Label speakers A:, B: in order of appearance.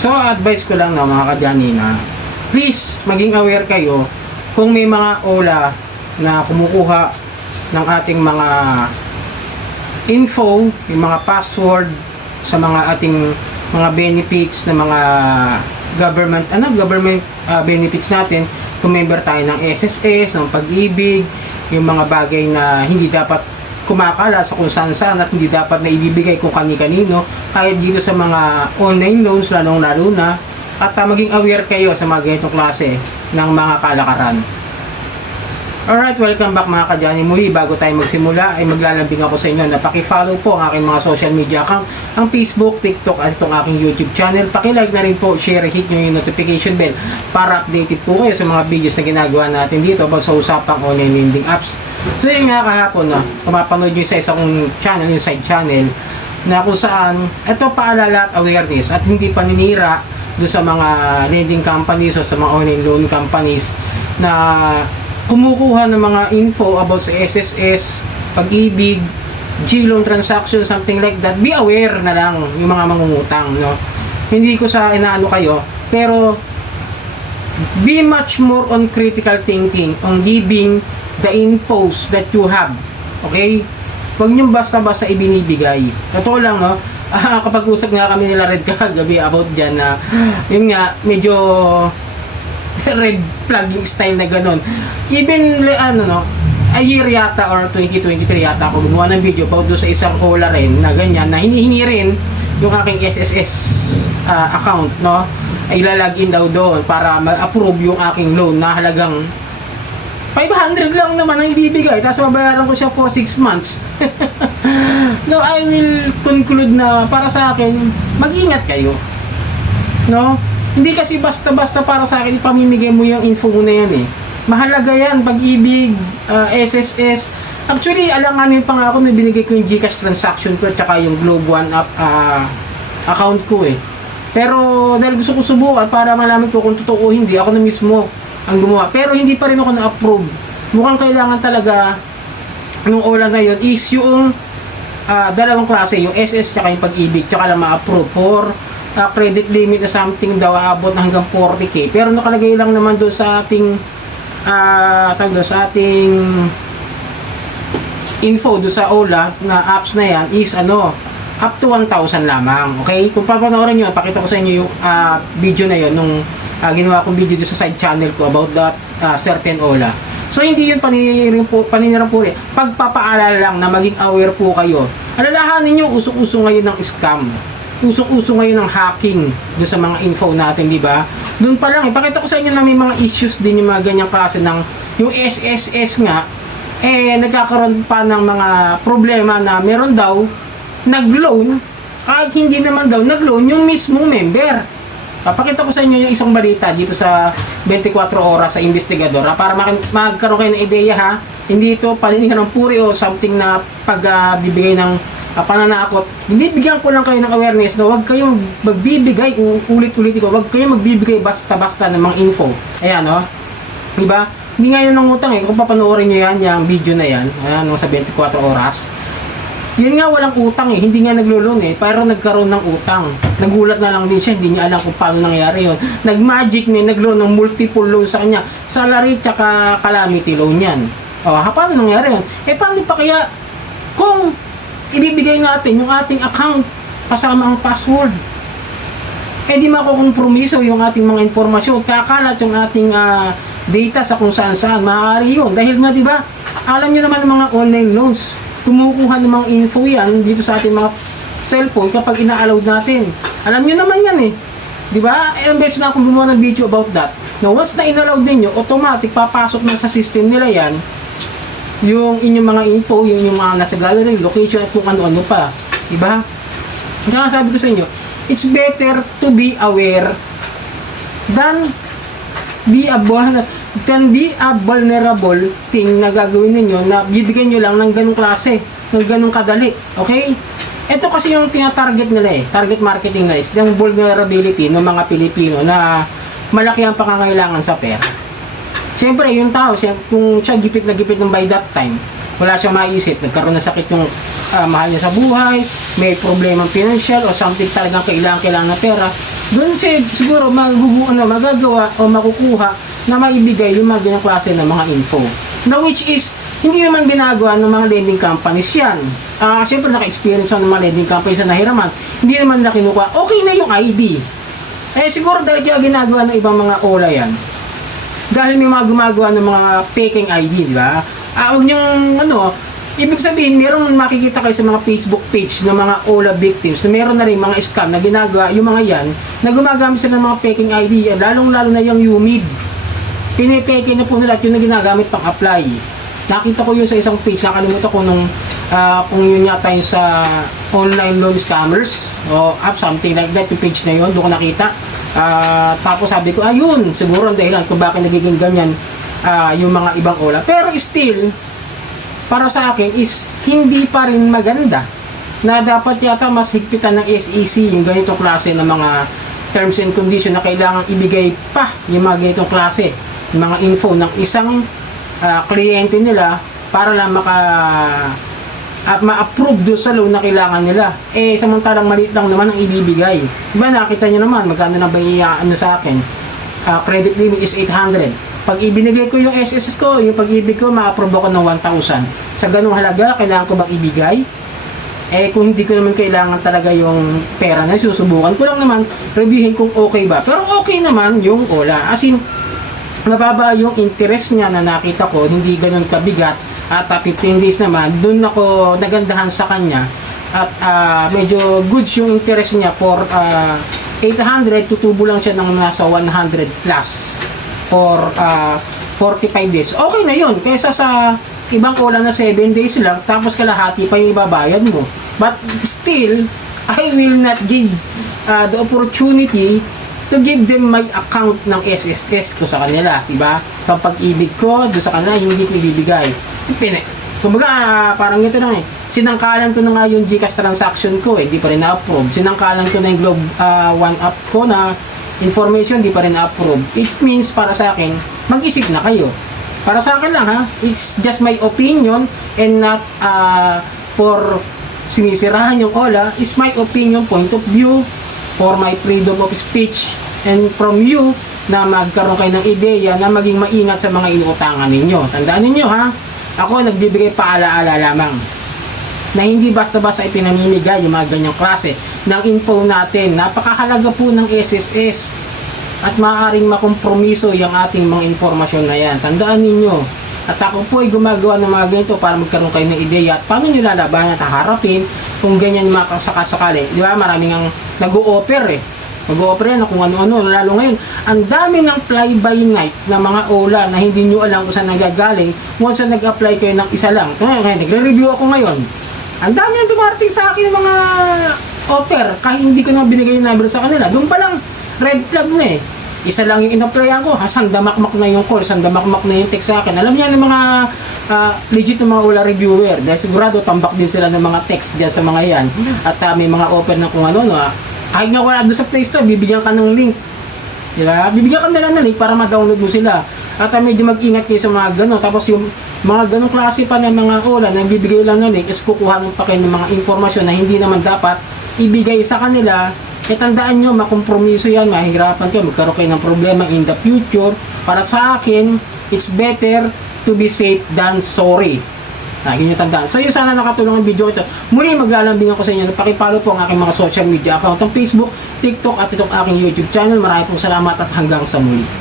A: So, advice ko lang na mga kadyani na please, maging aware kayo kung may mga OLA na kumukuha ng ating mga info, yung mga password sa mga ating mga benefits na mga government, ano, government ah, benefits natin. Kung member tayo ng SSS, ng pag-ibig, yung mga bagay na hindi dapat kumakala sa kung saan saan at hindi dapat na ibibigay kung kani-kanino kahit dito sa mga online loans lalong lalo na at ah, maging aware kayo sa mga ganitong klase ng mga kalakaran. Alright, welcome back mga kadyani. Muli, bago tayo magsimula, ay maglalambing ako sa inyo na paki-follow po ang aking mga social media account, ang Facebook, TikTok, at itong aking YouTube channel. Paki-like na rin po, share, hit nyo yung notification bell para updated po kayo sa mga videos na ginagawa natin dito about sa usapang online lending apps. So yun nga kahapon na, kung mapanood nyo sa isa kong channel, yung side channel, na kung saan, ito paalala at awareness at hindi paninira doon sa mga lending companies o sa mga online loan companies na kumukuha ng mga info about sa SSS, pag-ibig, G-loan transaction, something like that, be aware na lang yung mga mangungutang, no? Hindi ko sa inaano kayo, pero be much more on critical thinking, on giving the infos that you have. Okay? Huwag nyo basta-basta ibinibigay. Totoo lang, no? Ah, kapag usap nga kami nila Red kagabi about dyan na, yun nga, medyo red flag yung style na ganun. Even, ano no, a year yata or 2023 yata ako gumawa ng video about doon sa isang Ola rin na ganyan na hinihingi rin yung aking SSS ah, account, no? Ay ilalagin daw doon para ma-approve yung aking loan na halagang 500 lang naman ang ibibigay tapos babayaran ko siya for 6 months. no, I will conclude na para sa akin, mag-ingat kayo. No? Hindi kasi basta-basta para sa akin ipamimigay mo yung info mo na yan eh. Mahalaga yan, pag-ibig, ah, SSS. Actually, alanganin pa nga ako na binigay ko yung Gcash transaction ko at saka yung Globe One app ah, account ko eh. Pero dahil gusto ko subukan para malaman ko kung totoo o hindi, ako na mismo ang gumawa. Pero hindi pa rin ako na-approve. Mukhang kailangan talaga nung ola na yun is yung ah, dalawang klase, yung SS tsaka yung pag-ibig, tsaka lang ma-approve for ah, credit limit na something daw aabot hanggang 40k. Pero nakalagay lang naman doon sa ating ah tawag doon, sa ating info doon sa OLA na apps na yan is ano up to 1,000 lamang. Okay? Kung papanoorin nyo, pakita ko sa inyo yung ah, video na yun nung ah, ginawa kong video sa side channel ko about that ah, certain OLA. So hindi yun rin. Pagpapaalala lang na maging aware po kayo. Alalahanin nyo, usong-uso ngayon ng scam. Usong-uso ngayon ng hacking doon sa mga info natin, di ba? Doon pa lang, ipakita ko sa inyo na may mga issues din yung mga ganyang klase ng yung SSS nga, eh nagkakaroon pa ng mga problema na meron daw nag-loan kahit hindi naman daw nag-loan yung mismong member. Papakita ko sa inyo yung isang balita dito sa 24 oras sa investigador ha, para magkaroon kayo ng ideya ha. Hindi ito paliningan ng puri o something na pagbibigay ng ah, pananakot. Hindi bigyan ko lang kayo ng awareness na huwag kayong magbibigay, ulit-ulit ko, huwag kayong magbibigay basta-basta ng mga info. Ayan no. Di ba? Hindi nga yun ng utang eh. Kung papanoorin nyo yan, yung video na yan, ayan, nung sa 24 oras, yun nga walang utang eh, hindi nga naglo-loan eh, pero nagkaroon ng utang. Nagulat na lang din siya, hindi niya alam kung paano nangyari yun. Nag-magic may nag-loan ng multiple loan sa kanya, salary tsaka calamity loan yan. O, ha, paano nangyari yun? Eh, paano pa kaya kung ibibigay natin yung ating account kasama ang password? eh di makukompromiso yung ating mga informasyon, kakalat yung ating ah, data sa kung saan saan, maaari yun. Dahil nga di ba, alam nyo naman ng mga online loans, kumukuha ng mga info yan dito sa ating mga cellphone kapag ina-allowed natin. Alam nyo naman yan eh. Di ba? Ilang beses na akong gumawa ng video about that. Now, once na in-allowed ninyo, automatic papasok na sa system nila yan yung inyong mga info, yung, yung mga nasa gallery, location at kung ano-ano pa. Di ba? Kaya sabi ko sa inyo, it's better to be aware than be a vul- can be a vulnerable thing na gagawin ninyo na bibigyan nyo lang ng ganong klase, ng ganong kadali. Okay? Ito kasi yung tina-target nila eh, target marketing nila is yung vulnerability ng mga Pilipino na malaki ang pangangailangan sa pera. Siyempre, yung tao, siya, kung siya gipit na gipit ng by that time, wala siyang maisip, nagkaroon ng sakit yung ah, mahal niya sa buhay, may problema financial o something talagang kailangan, kailangan ng pera, doon siya siguro magugu, ano, magagawa o makukuha na maibigay yung mga ganyang klase ng mga info. Na which is, hindi naman ginagawa ng mga lending companies yan. Ah, Siyempre, naka-experience ng mga lending companies na nahiraman. Hindi naman na kinukuha. Okay na yung ID. Eh, siguro dahil kaya ginagawa ng ibang mga OLA yan. Dahil may mga gumagawa ng mga faking ID, di ba? Ah, huwag niyong, ano, ibig sabihin, merong makikita kayo sa mga Facebook page ng mga OLA victims na meron na rin mga scam na ginagawa, yung mga yan, na gumagamit sila ng mga faking ID, lalong-lalo na yung UMID. Pinipeke na po nila at yun na ginagamit pang apply. Nakita ko yun sa isang page, nakalimutan ko nung ah, kung yun yata yung sa online loan scammers o app, something like that, yung page na yun, doon ko nakita. Ah, tapos sabi ko, ayun, siguro ang dahilan kung bakit nagiging ganyan ah, yung mga ibang ola. Pero still, para sa akin is hindi pa rin maganda na dapat yata mas higpitan ng SEC yung ganitong klase ng mga terms and condition na kailangan ibigay pa yung mga ganitong klase mga info ng isang ah, kliyente nila para lang maka at ma-approve doon sa loan na kailangan nila. Eh, samantalang maliit lang naman ang ibibigay. Diba nakita nyo naman, magkano na ba ano sa akin? Ah, credit limit is 800. Pag ibinigay ko yung SSS ko, yung pag-ibig ko, ma-approve ako ng 1,000. Sa ganung halaga, kailangan ko bang ibigay? Eh, kung hindi ko naman kailangan talaga yung pera na, susubukan ko lang naman, reviewin kung okay ba. Pero okay naman yung OLA. As in, mababa yung interest niya na nakita ko, hindi ganun kabigat. At uh, 15 days naman, dun ako nagandahan sa kanya. At ah, medyo goods yung interest niya for ah, 800, tutubo lang siya ng nasa 100 plus for ah, 45 days. Okay na yun, kaysa sa ibang cola na 7 days lang, tapos kalahati pa yung ibabayad mo. But still, I will not give ah, the opportunity to give them my account ng SSS ko sa kanila, diba? Kapag ibig ko, doon sa kanila, hindi ko ibibigay. Pine, kumbaga, ah, parang ito lang eh. Sinangkalan ko na nga yung Gcash transaction ko eh, pa rin na-approve. Sinangkalan ko na yung Globe ah, One Up ko na information, hindi pa rin na-approve. It means para sa akin, mag-isip na kayo. Para sa akin lang ha, it's just my opinion and not ah, for sinisirahan yung OLA, is my opinion, point of view, for my freedom of speech, and from you, na magkaroon kayo ng ideya na maging maingat sa mga inuutangan ninyo. Tandaan ninyo ha, ako nagbibigay paalaala lamang na hindi basta-basta ipinamimigay yung mga ganyang klase ng info natin. Napakahalaga po ng SSS at maaaring makompromiso yung ating mga informasyon na yan. Tandaan ninyo, at ako po ay gumagawa ng mga ganito para magkaroon kayo ng ideya at paano nyo lalabanan at haharapin kung ganyan mga kasakasakali. Di ba? Maraming ang nag-o-offer eh. Nag-o-offer yan kung ano-ano. Lalo ngayon, ang dami ng fly-by-night na mga ola na hindi nyo alam kung saan nagagaling once na nag-apply kayo ng isa lang. Kaya, kaya nagre-review ako ngayon. Ang dami ang dumarating sa akin mga offer kahit hindi ko na binigay yung number sa kanila. Doon pa lang, red flag na eh. Isa lang yung in-applyan ko, ha, sandamakmak na yung call, sandamakmak na yung text sa akin. Alam niya ng mga ah, legit na mga ula reviewer dahil sigurado tambak din sila ng mga text dyan sa mga yan. At ah, may mga offer na kung ano, no, ah, kahit nga wala doon sa Play Store, bibigyan ka ng link. Di ba? Bibigyan ka nila ng link para ma-download mo sila. At uh, medyo mag-ingat kayo sa mga gano'n. Tapos yung mga ganong klase pa ng mga ola na bibigay lang ng link is kukuha ng pa kayo ng mga informasyon na hindi naman dapat ibigay sa kanila. E tandaan nyo, makompromiso yan, mahirapan kayo, magkaroon kayo ng problema in the future. Para sa akin, it's better to be safe than sorry. Yun yung tandaan. So yun sana nakatulong ang video ito. Muli maglalambing ako sa inyo. Pakipalo po ang aking mga social media account, ang Facebook, TikTok at itong aking YouTube channel. Marami pong salamat at hanggang sa muli.